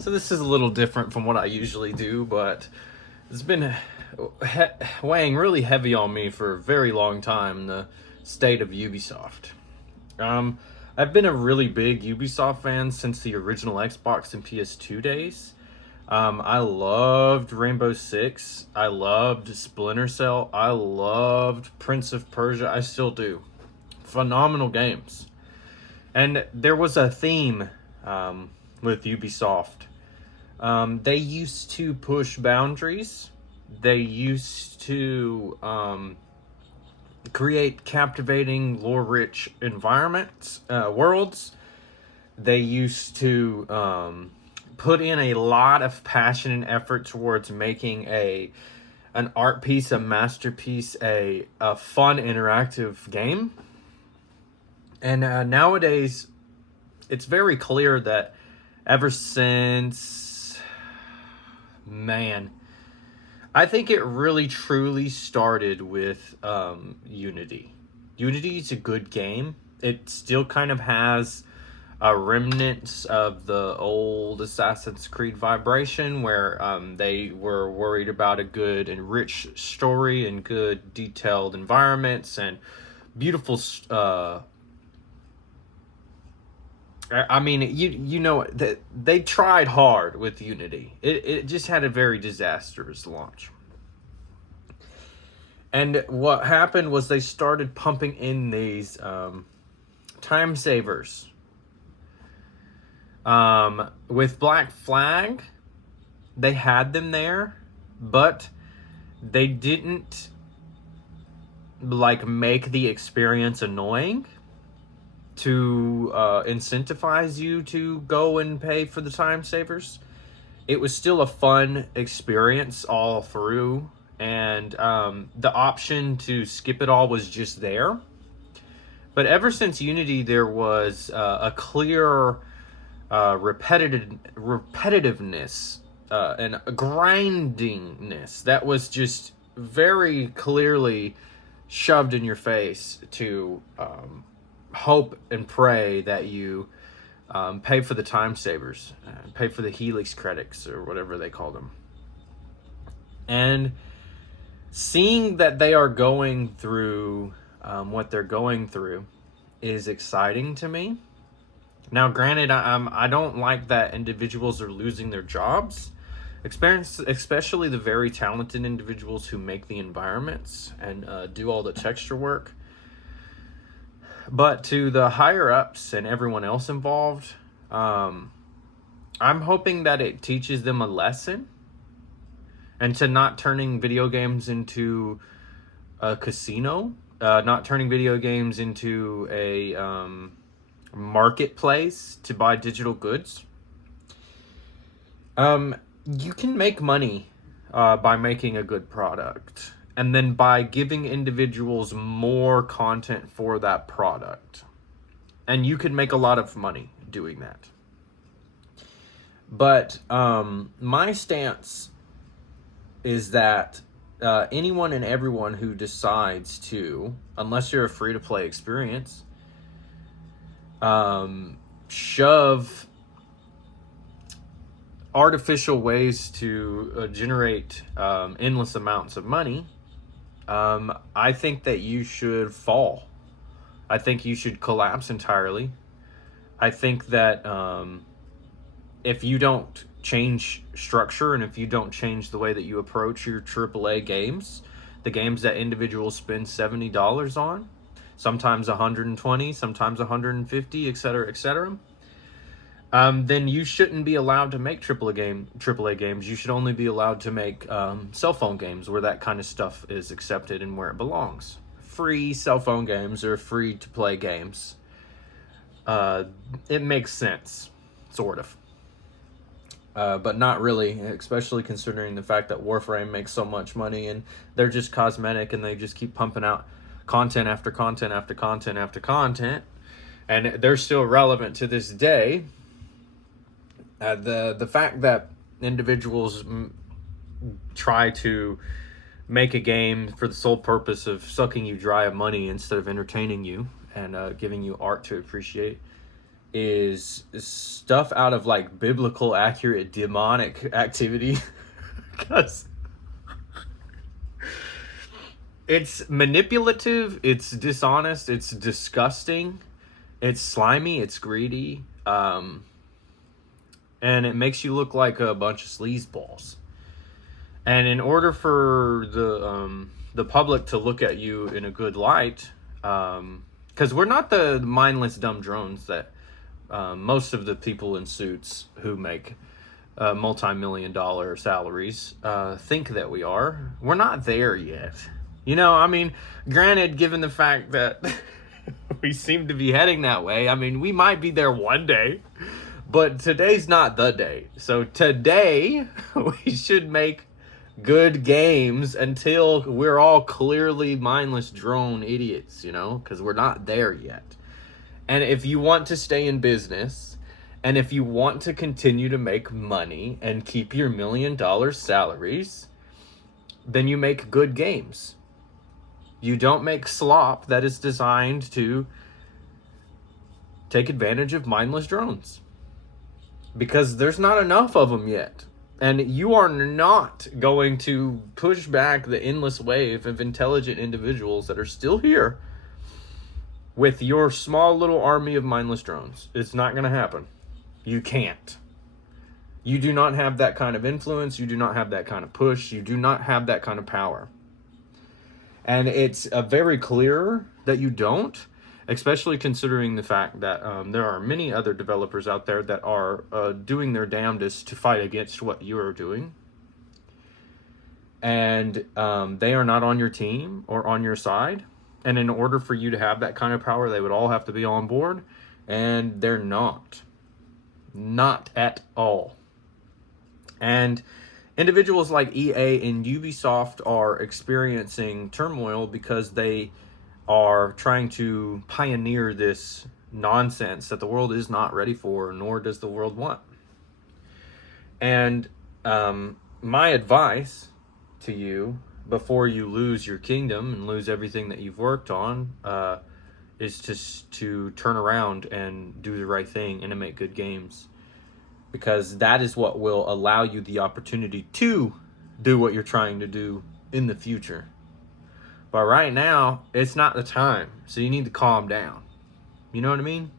So this is a little different from what I usually do, but it's been weighing really heavy on me for a very long time, the state of Ubisoft. Um, I've been a really big Ubisoft fan since the original Xbox and PS2 days. I loved Rainbow Six. I loved Splinter Cell. I loved Prince of Persia. I still do. Phenomenal games. And there was a theme with Ubisoft. They used to push boundaries. They used to create captivating, lore-rich environments, worlds. They used to put in a lot of passion and effort towards making an art piece, a masterpiece, a fun interactive game. And nowadays, it's very clear that ever since, man, I think it really truly started with Unity. Unity is a good game. It still kind of has remnants of the old Assassin's Creed vibration, where they were worried about a good and rich story and good detailed environments and beautiful I mean, you know that they tried hard with Unity. It just had a very disastrous launch. And what happened was they started pumping in these time savers. With Black Flag, they had them there, but they didn't make the experience annoying to incentivize you to go and pay for the time savers. It was still a fun experience all through, and the option to skip it all was just there. But ever since Unity, there was a clear repetitiveness and a grindingness that was just very clearly shoved in your face to hope and pray that you pay for the time savers, pay for the Helix credits or whatever they call them. And seeing that they are going through what they're going through is exciting to me. Now, granted, I don't like that individuals are losing their jobs, especially the very talented individuals who make the environments and do all the texture work. But to the higher ups and everyone else involved, I'm hoping that it teaches them a lesson, and to not turning video games into a casino, not turning video games into a marketplace to buy digital goods. You can make money by making a good product, and then by giving individuals more content for that product. And you could make a lot of money doing that. But my stance is that anyone and everyone who decides to, unless you're a free-to-play experience, shove artificial ways to generate endless amounts of money, I think that you should fall. I think you should collapse entirely. I think that if you don't change structure and if you don't change the way that you approach your AAA games, the games that individuals spend $70 on, sometimes 120, sometimes 150, etc., etc., then you shouldn't be allowed to make AAA games. You should only be allowed to make cell phone games where that kind of stuff is accepted and where it belongs. Free cell phone games or free to play games. It makes sense, sort of. But not really, especially considering the fact that Warframe makes so much money and they're just cosmetic and they just keep pumping out content after content after content after content, and they're still relevant to this day. The fact that individuals try to make a game for the sole purpose of sucking you dry of money instead of entertaining you and giving you art to appreciate is stuff out of like biblical accurate demonic activity because it's manipulative, it's dishonest, it's disgusting, it's slimy, it's greedy, and it makes you look like a bunch of sleazeballs. And in order for the public to look at you in a good light, because we're not the mindless dumb drones that most of the people in suits who make multi-million-dollar salaries think that we are. We're not there yet. You know, I mean, granted, given the fact that we seem to be heading that way, I mean, we might be there one day, but today's not the day. So today, we should make good games until we're all clearly mindless drone idiots, you know, because we're not there yet. And if you want to stay in business, and if you want to continue to make money and keep your $1 million salaries, then you make good games. You don't make slop that is designed to take advantage of mindless drones. Because there's not enough of them yet. And you are not going to push back the endless wave of intelligent individuals that are still here with your small little army of mindless drones. It's not going to happen. You can't. You do not have that kind of influence. You do not have that kind of push. You do not have that kind of power. And it's very clear that you don't, especially considering the fact that there are many other developers out there that are doing their damnedest to fight against what you are doing. And they are not on your team or on your side. And in order for you to have that kind of power, they would all have to be on board. And they're not. Not at all. And individuals like EA and Ubisoft are experiencing turmoil because they are trying to pioneer this nonsense that the world is not ready for, nor does the world want. And my advice to you, before you lose your kingdom and lose everything that you've worked on, is to turn around and do the right thing and to make good games. Because that is what will allow you the opportunity to do what you're trying to do in the future. But right now, it's not the time. So you need to calm down. You know what I mean?